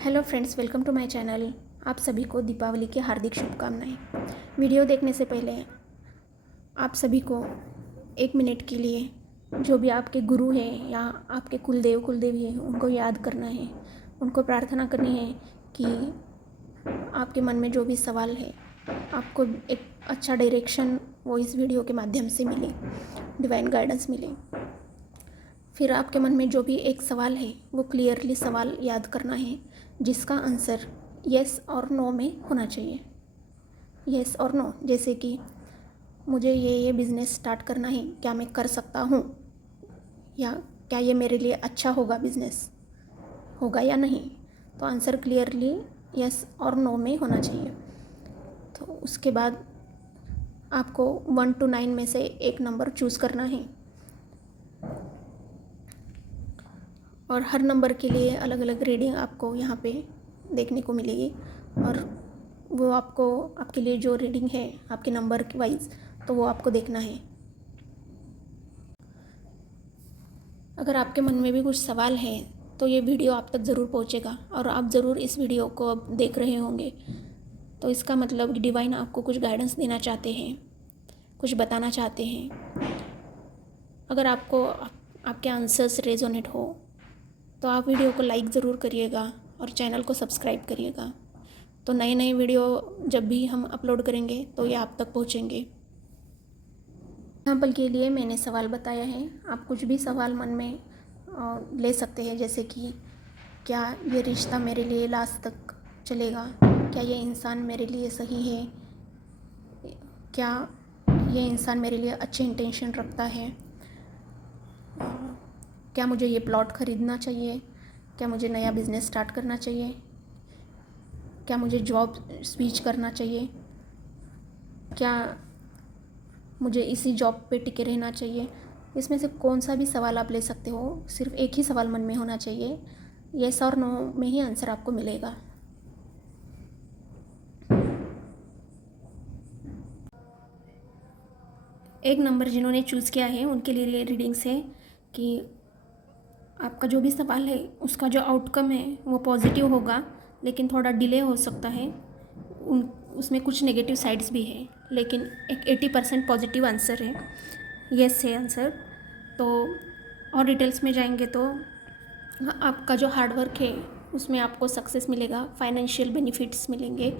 Hello friends, welcome to my channel. आप सभी को दीपावली की हार्दिक शुभकामनाएं। वीडियो देखने से पहले आप सभी को 1 मिनट के लिए जो भी आपके गुरु हैं या आपके कुलदेवी हैं उनको याद करना है, उनको प्रार्थना करनी है कि आपके मन में जो भी सवाल है आपको एक अच्छा डायरेक्शन वो इस वीडियो के माध्यम से मिले, डिवाइन गाइडेंस मिले। फिर आपके मन में जो भी एक सवाल है वो क्लियरली सवाल याद करना है जिसका आंसर येस और नो में होना चाहिए। येस और नो, जैसे कि मुझे ये बिज़नेस स्टार्ट करना है, क्या मैं कर सकता हूँ, या क्या ये मेरे लिए अच्छा होगा, बिज़नेस होगा या नहीं। तो आंसर क्लियरली येस और नो में होना चाहिए। तो उसके बाद आपको 1 to 9 में से एक नंबर चूज़ करना है और हर नंबर के लिए अलग अलग रीडिंग आपको यहाँ पे देखने को मिलेगी और वो आपको आपके लिए जो रीडिंग है आपके नंबर के वाइज तो वो आपको देखना है। अगर आपके मन में भी कुछ सवाल है तो ये वीडियो आप तक ज़रूर पहुँचेगा और आप ज़रूर इस वीडियो को अब देख रहे होंगे, तो इसका मतलब डिवाइन आपको कुछ गाइडेंस देना चाहते हैं, कुछ बताना चाहते हैं। अगर आपको आपके आंसर्स रेजोनेट हो तो आप वीडियो को लाइक ज़रूर करिएगा और चैनल को सब्सक्राइब करिएगा, तो नए नए वीडियो जब भी हम अपलोड करेंगे तो ये आप तक पहुँचेंगे। एग्जाम्पल के लिए मैंने सवाल बताया है, आप कुछ भी सवाल मन में ले सकते हैं, जैसे कि क्या ये रिश्ता मेरे लिए लास्ट तक चलेगा, क्या ये इंसान मेरे लिए सही है, क्या ये इंसान मेरे लिए अच्छे इंटेंशन रखता है, क्या मुझे ये प्लॉट ख़रीदना चाहिए, क्या मुझे नया बिज़नेस स्टार्ट करना चाहिए, क्या मुझे जॉब स्विच करना चाहिए, क्या मुझे इसी जॉब पे टिके रहना चाहिए। इसमें से कौन सा भी सवाल आप ले सकते हो, सिर्फ एक ही सवाल मन में होना चाहिए, येस और नो में ही आंसर आपको मिलेगा। एक नंबर जिन्होंने चूज़ किया है उनके लिए रीडिंग्स है कि आपका जो भी सवाल है उसका जो आउटकम है वो पॉजिटिव होगा, लेकिन थोड़ा डिले हो सकता है, उसमें कुछ नेगेटिव साइड्स भी है, लेकिन एक 80% पॉजिटिव आंसर है, येस है आंसर। तो और डिटेल्स में जाएंगे तो आपका जो हार्डवर्क है उसमें आपको सक्सेस मिलेगा, फाइनेंशियल बेनिफिट्स मिलेंगे,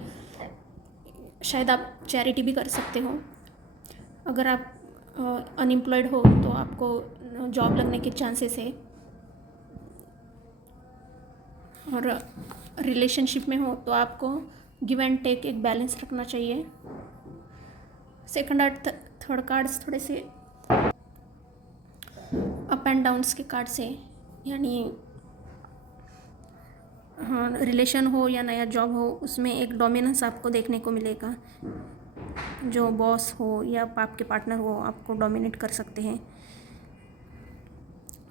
शायद आप चैरिटी भी कर सकते हो। अगर आप अनएम्प्लॉयड हो तो आपको जॉब लगने के चांसेस है, और रिलेशनशिप में हो तो आपको गिव एंड टेक एक बैलेंस रखना चाहिए। सेकंड और थर्ड कार्ड्स थोड़े से अप एंड डाउन्स के कार्ड्स है, यानी हाँ, रिलेशन हो या नया जॉब हो उसमें एक डोमिनेंस आपको देखने को मिलेगा, जो बॉस हो या आपके पार्टनर हो आपको डोमिनेट कर सकते हैं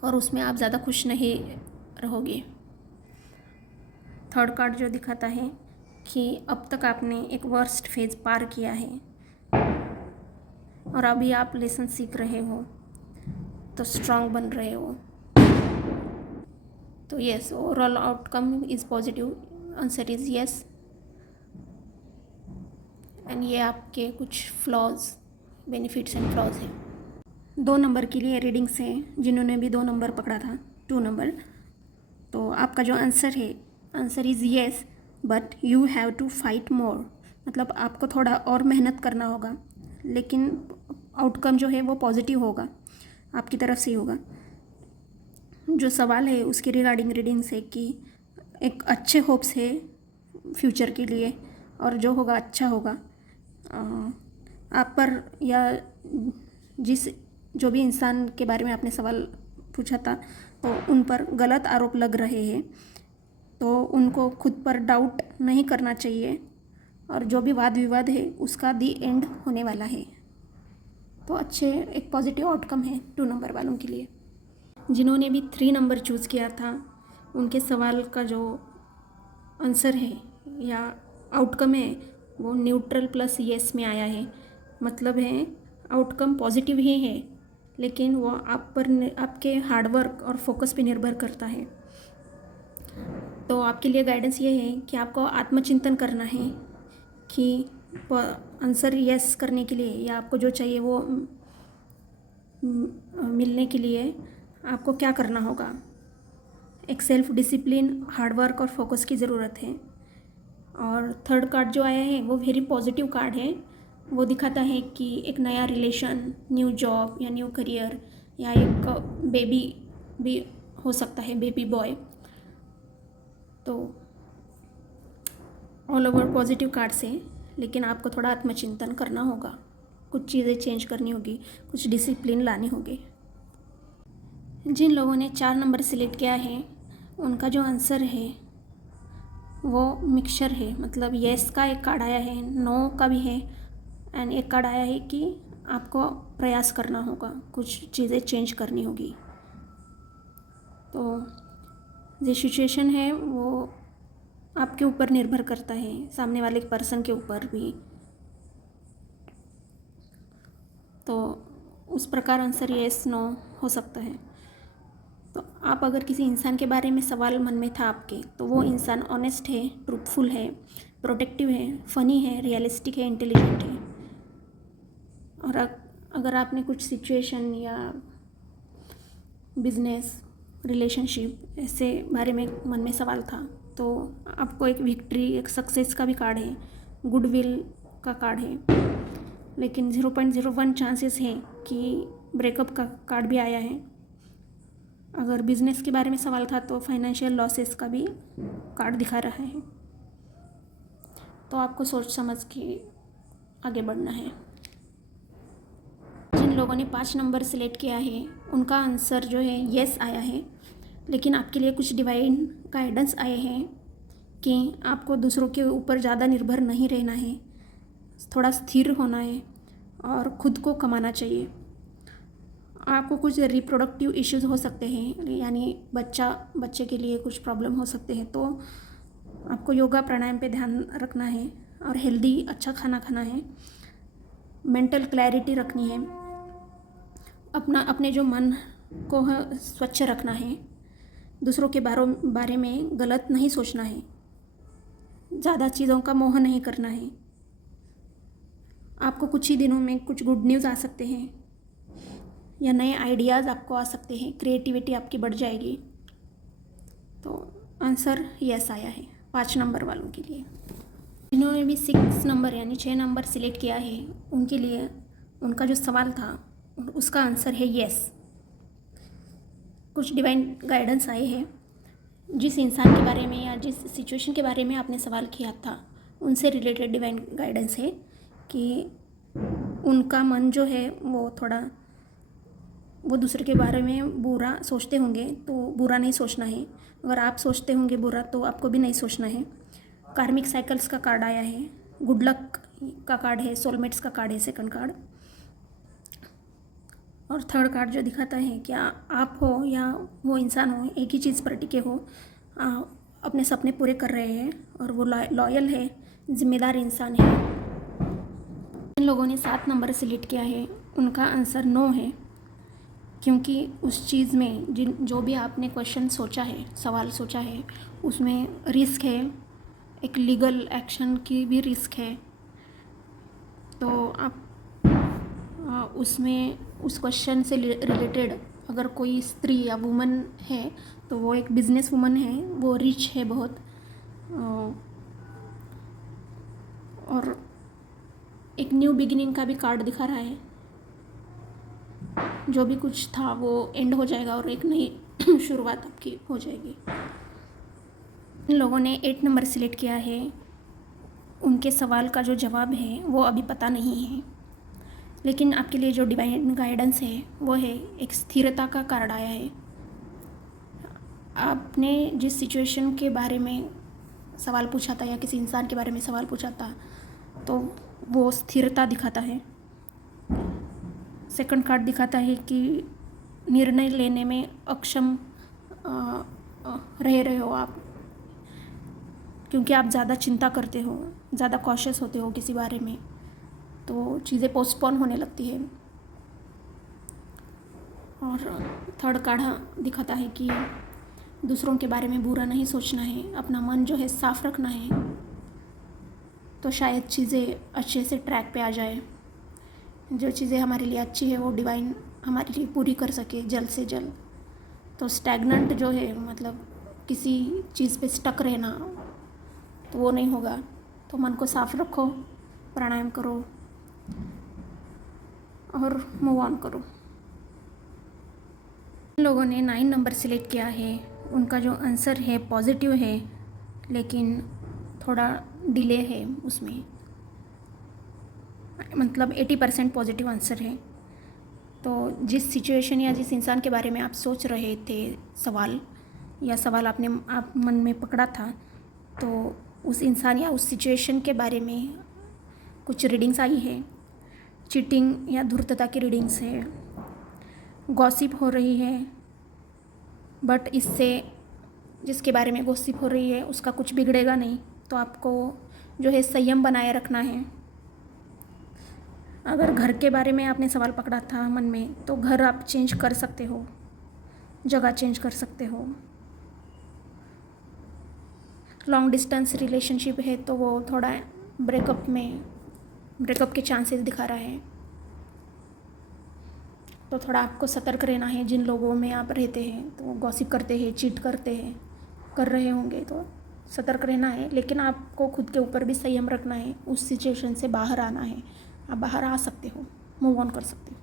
और उसमें आप ज़्यादा खुश नहीं रहोगे। थर्ड कार्ड जो दिखाता है कि अब तक आपने एक वर्स्ट फेज पार किया है और अभी आप लेसन सीख रहे हो, तो स्ट्रांग बन रहे हो। तो yes, overall outcome is positive, answer is yes. And ये आपके कुछ फ्लॉज, बेनिफिट्स एंड फ्लॉज हैं। 2 नंबर के लिए रीडिंग्स हैं, जिन्होंने भी 2 नंबर पकड़ा था, 2 नंबर, तो आपका जो आंसर है, answer is yes but you have to fight more, मतलब आपको थोड़ा और मेहनत करना होगा, लेकिन आउटकम जो है वो पॉजिटिव होगा, आपकी तरफ से ही होगा। जो सवाल है उसके रिगार्डिंग रीडिंग्स है कि एक अच्छे होप्स है फ्यूचर के लिए और जो होगा अच्छा होगा। आप पर या जो भी इंसान के बारे में आपने सवाल पूछा था तो उन पर गलत आरोप लग रहे हैं, तो उनको खुद पर डाउट नहीं करना चाहिए, और जो भी वाद विवाद है उसका दी एंड होने वाला है। तो अच्छे एक पॉजिटिव आउटकम है 2 नंबर वालों के लिए। जिन्होंने भी 3 नंबर चूज़ किया था उनके सवाल का जो आंसर है या आउटकम है वो न्यूट्रल प्लस येस में आया है, मतलब है आउटकम पॉजिटिव ही है, लेकिन वो आप पर आपके हार्डवर्क और फोकस पे निर्भर करता है। तो आपके लिए गाइडेंस ये है कि आपको आत्मचिंतन करना है कि आंसर यस करने के लिए या आपको जो चाहिए वो मिलने के लिए आपको क्या करना होगा। एक सेल्फ डिसिप्लिन, हार्डवर्क और फोकस की ज़रूरत है। और थर्ड कार्ड जो आया है वो वेरी पॉजिटिव कार्ड है। वो दिखाता है कि एक नया रिलेशन, न्यू जॉब या न्यू करियर या एक बेबी भी हो सकता है, बेबी बॉय। तो ऑल ओवर पॉजिटिव कार्ड्स हैं, लेकिन आपको थोड़ा आत्मचिंतन करना होगा, कुछ चीज़ें चेंज करनी होगी, कुछ डिसिप्लिन लानी होगी। जिन लोगों ने 4 नंबर सिलेक्ट किया है उनका जो आंसर है वो मिक्सचर है। मतलब येस का एक कार्ड आया है, नो का भी है, एंड एक कार्ड आया है कि आपको प्रयास करना होगा, कुछ चीज़ें चेंज करनी होगी। तो जो सिचुएशन है वो आपके ऊपर निर्भर करता है, सामने वाले पर्सन के ऊपर भी। तो उस प्रकार आंसर येस नो हो सकता है। तो आप अगर किसी इंसान के बारे में सवाल मन में था आपके, तो वो इंसान ऑनेस्ट है, ट्रूथफुल है, प्रोटेक्टिव है, फ़नी है, रियलिस्टिक है, इंटेलिजेंट है। और अगर आपने कुछ सिचुएशन या बिजनेस, रिलेशनशिप ऐसे बारे में मन में सवाल था, तो आपको एक विक्ट्री, एक सक्सेस का भी कार्ड है, गुडविल का कार्ड है। लेकिन 0.01 चांसेस है कि ब्रेकअप का कार्ड भी आया है। अगर बिजनेस के बारे में सवाल था तो फाइनेंशियल लॉसेस का भी कार्ड दिखा रहा है। तो आपको सोच समझ के आगे बढ़ना है। जिन लोगों ने 5 नंबर सिलेक्ट किया है उनका आंसर जो है येस आया है, लेकिन आपके लिए कुछ डिवाइन गाइडेंस आए हैं कि आपको दूसरों के ऊपर ज़्यादा निर्भर नहीं रहना है, थोड़ा स्थिर होना है और ख़ुद को कमाना चाहिए। आपको कुछ रिप्रोडक्टिव इश्यूज़ हो सकते हैं, यानी बच्चे के लिए कुछ प्रॉब्लम हो सकते हैं, तो आपको योगा प्राणायाम पे ध्यान रखना है और हेल्दी अच्छा खाना खाना है, मेंटल क्लैरिटी रखनी है, अपने जो मन को स्वच्छ रखना है, दूसरों के बारे में गलत नहीं सोचना है, ज़्यादा चीज़ों का मोह नहीं करना है। आपको कुछ ही दिनों में कुछ गुड न्यूज़ आ सकते हैं या नए आइडियाज़ आपको आ सकते हैं, क्रिएटिविटी आपकी बढ़ जाएगी। तो आंसर यस आया है 5 नंबर वालों के लिए। जिन्होंने भी 6 नंबर यानी 6 नंबर सिलेक्ट किया है उनके लिए उनका जो सवाल था उसका आंसर है यस। कुछ डिवाइन गाइडेंस आए हैं, जिस इंसान के बारे में या जिस सिचुएशन के बारे में आपने सवाल किया था उनसे रिलेटेड डिवाइन गाइडेंस है कि उनका मन जो है वो दूसरे के बारे में बुरा सोचते होंगे, तो बुरा नहीं सोचना है। अगर आप सोचते होंगे बुरा तो आपको भी नहीं सोचना है। कार्मिक साइकिल्स का कार्ड आया है, गुड लक का कार्ड है, सोलमेट्स का कार्ड है सेकंड कार्ड। और थर्ड कार्ड जो दिखाता है कि आप हो या वो इंसान हो, एक ही चीज़ पर टिके हो, अपने सपने पूरे कर रहे हैं और वो लॉयल है, जिम्मेदार इंसान है। जिन लोगों ने 7 नंबर सिलेक्ट किया है उनका आंसर नो है, क्योंकि उस चीज़ में जो भी आपने क्वेश्चन सोचा है, सवाल सोचा है, उसमें रिस्क है, एक लीगल एक्शन की भी रिस्क है। तो आप उसमें उस क्वेश्चन से रिलेटेड अगर कोई स्त्री या वुमन है तो वो एक बिजनेस वुमन है, वो रिच है बहुत, और एक न्यू बिगिनिंग का भी कार्ड दिखा रहा है। जो भी कुछ था वो एंड हो जाएगा और एक नई शुरुआत आपकी हो जाएगी। इन लोगों ने 8 नंबर सिलेक्ट किया है, उनके सवाल का जो जवाब है वो अभी पता नहीं है, लेकिन आपके लिए जो डिवाइन गाइडेंस है वो है एक स्थिरता का कार्ड आया है। आपने जिस सिचुएशन के बारे में सवाल पूछा था या किसी इंसान के बारे में सवाल पूछा था तो वो स्थिरता दिखाता है। सेकंड कार्ड दिखाता है कि निर्णय लेने में अक्षम रह रहे हो आप, क्योंकि आप ज़्यादा चिंता करते हो, ज़्यादा कॉशियस होते हो किसी बारे में, तो चीज़ें पोस्टपोन होने लगती है। और थर्ड कार्ड दिखाता है कि दूसरों के बारे में बुरा नहीं सोचना है, अपना मन जो है साफ़ रखना है, तो शायद चीज़ें अच्छे से ट्रैक पे आ जाए। जो चीज़ें हमारे लिए अच्छी है वो डिवाइन हमारे लिए पूरी कर सके जल्द से जल्द। तो स्टैग्नेंट जो है मतलब किसी चीज़ पे स्टक रहना, तो वो नहीं होगा। तो मन को साफ रखो, प्राणायाम करो और मूव ऑन करो। लोगों ने 9 नंबर सिलेक्ट किया है, उनका जो आंसर है पॉजिटिव है, लेकिन थोड़ा डिले है उसमें, मतलब 80% पॉजिटिव आंसर है। तो जिस सिचुएशन या जिस इंसान के बारे में आप सोच रहे थे सवाल आपने आप मन में पकड़ा था, तो उस इंसान या उस सिचुएशन के बारे में कुछ रीडिंग्स आई है। चीटिंग या धूर्तता की रीडिंग्स है, गॉसिप हो रही है, बट इससे जिसके बारे में गॉसिप हो रही है उसका कुछ बिगड़ेगा नहीं। तो आपको जो है संयम बनाए रखना है। अगर घर के बारे में आपने सवाल पकड़ा था मन में, तो घर आप चेंज कर सकते हो, जगह चेंज कर सकते हो। लॉन्ग डिस्टेंस रिलेशनशिप है तो वो थोड़ा ब्रेकअप के चांसेस दिखा रहा है। तो थोड़ा आपको सतर्क रहना है। जिन लोगों में आप रहते हैं तो वो गॉसिप करते हैं, चीट करते हैं, कर रहे होंगे, तो सतर्क रहना है। लेकिन आपको खुद के ऊपर भी संयम रखना है। उस सिचुएशन से बाहर आना है। आप बाहर आ सकते हो, मूव ऑन कर सकते हो।